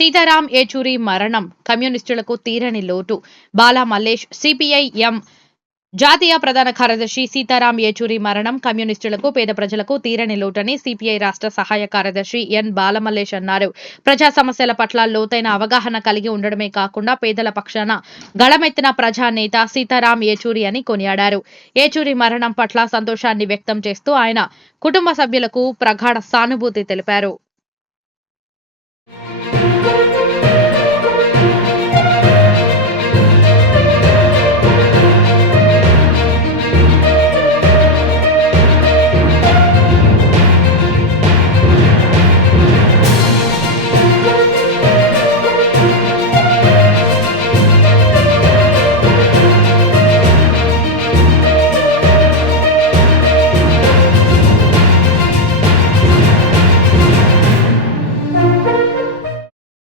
సీతారాం ఏచూరి మరణం కమ్యూనిస్టులకు తీరని లోటు. బాలా మల్లేష్ సిపిఐ ఎం జాతీయ ప్రధాన కార్యదర్శి సీతారాం ఏచూరి మరణం కమ్యూనిస్టులకు, పేద ప్రజలకు తీరని లోటని సిపిఐ రాష్ట్ర సహాయ కార్యదర్శి ఎన్ బాలమల్లేష్ అన్నారు. ప్రజా సమస్యల పట్ల లోతైన అవగాహన కలిగి ఉండడమే కాకుండా పేదల పక్షాన గళమెత్తిన ప్రజానేత సీతారాం ఏచూరి అని కొనియాడారు. ఏచూరి మరణం పట్ల సంతోషాన్ని వ్యక్తం చేస్తూ ఆయన కుటుంబ సభ్యులకు ప్రగాఢ సానుభూతి తెలిపారు.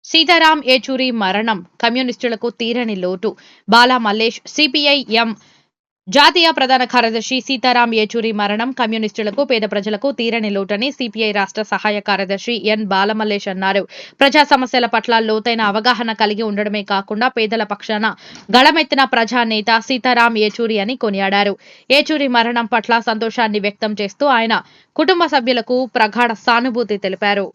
సీతారాం ఏచూరి మరణం కమ్యూనిస్టులకు తీరని లోటు. బాలా మల్లేష్ సిపిఐ ఎం జాతీయ ప్రధాన కార్యదర్శి సీతారాం ఏచూరి మరణం కమ్యూనిస్టులకు, పేద ప్రజలకు తీరని లోటని సిపిఐ రాష్ట్ర సహాయ కార్యదర్శి ఎన్ బాలమల్లేష్ అన్నారు. ప్రజా సమస్యల పట్ల లోతైన అవగాహన కలిగి ఉండడమే కాకుండా పేదల పక్షాన గళమెత్తిన ప్రజానేత సీతారాం ఏచూరి అని కొనియాడారు. ఏచూరి మరణం పట్ల సంతోషాన్ని వ్యక్తం చేస్తూ ఆయన కుటుంబ సభ్యులకు ప్రగాఢ సానుభూతి తెలిపారు.